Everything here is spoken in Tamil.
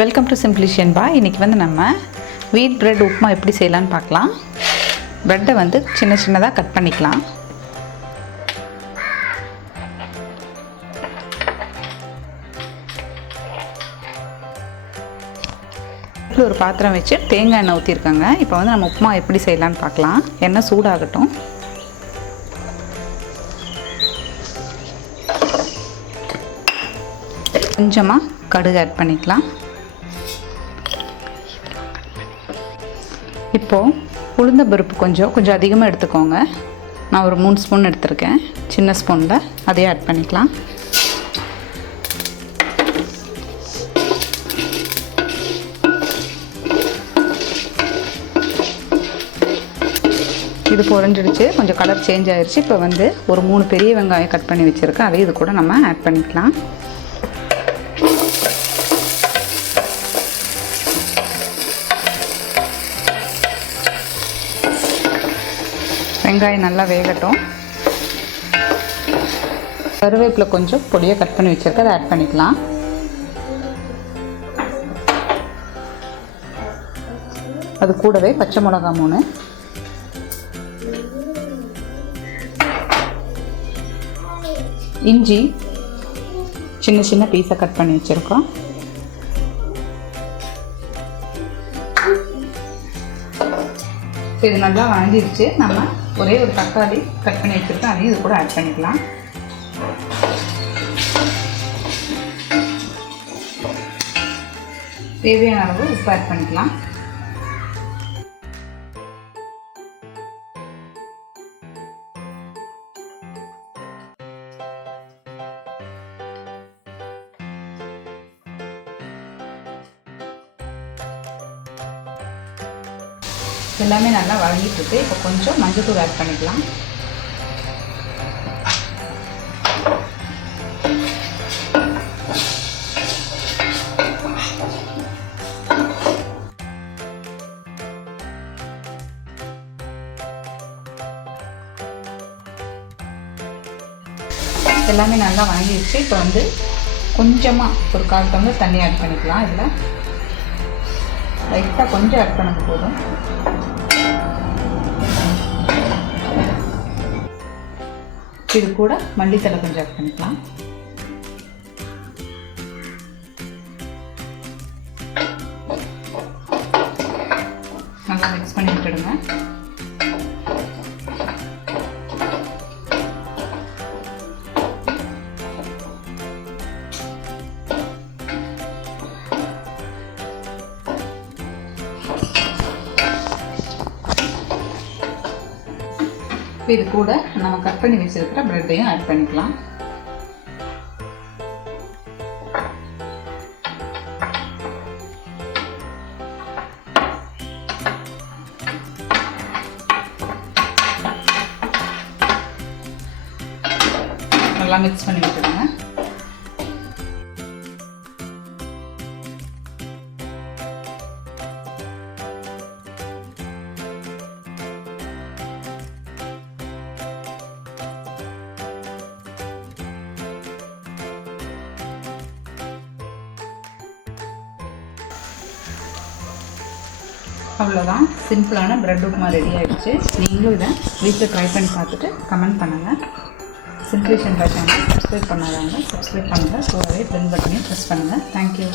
வெல்கம் டு சிம்பிளிஷியன் பா. இன்றைக்கி நம்ம வீட் பிரெட் உப்புமா எப்படி செய்யலான்னு பார்க்கலாம். ப்ரெட்டை சின்ன சின்னதாக கட் பண்ணிக்கலாம். ஒரு பாத்திரம் வச்சு தேங்காய் எண்ணெய் ஊற்றிருக்காங்க. இப்போ நம்ம உப்புமா எப்படி செய்யலான்னு பார்க்கலாம். எண்ணெய் சூடாகட்டும். கொஞ்சமாக கடுகு ஆட் பண்ணிக்கலாம். இப்போது உளுந்த பருப்பு கொஞ்சம் அதிகமாக எடுத்துக்கோங்க. நான் ஒரு 3 ஸ்பூன் எடுத்திருக்கேன். சின்ன ஸ்பூனில் அதையும் ஆட் பண்ணிக்கலாம். இது பொரிஞ்சிடுச்சு, கொஞ்சம் கலர் சேஞ்ச் ஆகிடுச்சு. இப்போ ஒரு 3 பெரிய வெங்காயம் கட் பண்ணி வச்சுருக்கேன். அதையும் இது கூட நம்ம ஆட் பண்ணிக்கலாம். வெங்காயம் நல்லா வேகட்டும். கருவேப்பிலை கொஞ்சம் பொடியாக கட் பண்ணி வச்சுருக்க அதை ஆட் பண்ணிக்கலாம். அது கூடவே பச்சை மிளகா 3, இஞ்சி சின்ன சின்ன பீஸை கட் பண்ணி வச்சுருக்கோம். இது நல்லா வதங்கிடுச்சு. நம்ம ஒரே ஒரு தக்காளி கட் பண்ணி வச்சுருக்கோம். அதையும் இது கூட ஆட் பண்ணிக்கலாம். தேவையான அளவு உப்பு ஆட் பண்ணிக்கலாம். எல்லாமே நல்லா வதங்கிட்டு இருக்கு. இப்போ கொஞ்சம் மஞ்சள்தூள் ஆட் பண்ணிக்கலாம். எல்லாமே நல்லா வதங்கிடுச்சு. இப்போ கொஞ்சமாக ஒரு 1/4 டம்ளர் தண்ணி ஆட் பண்ணிக்கலாம். இதில் லைட்டாக கொஞ்சம் ஆட் பண்ணது போதும். இது கூட மல்லித்தலை கொஞ்சம் ஆட் பண்ணிக்கலாம். நல்லா மிக்ஸ் பண்ணி விட்டுடுங்க. இது கூட நம்ம கட் பண்ணி வச்சிருக்கிற பிரெட்டையும் ஆட் பண்ணிக்கலாம். நல்லா மிக்ஸ் பண்ணி விட்டுடுங்க. அவ்வளோதான், சிம்பிளான பிரெட் உப்புமா ரெடி ஆகிடுச்சு. நீங்களும் இதை வீட்டில் ட்ரை பண்ணி பார்த்துட்டு கமெண்ட் பண்ணுங்கள். சிம்பிளிஷியன் பை சேனல் சப்ஸ்கிரைப் பண்ணாதவங்க சப்ஸ்கிரைப் பண்ணுங்கள். கூடவே பெல் பட்டனையும் ப்ரெஸ் பண்ணுங்கள். தேங்க்யூ.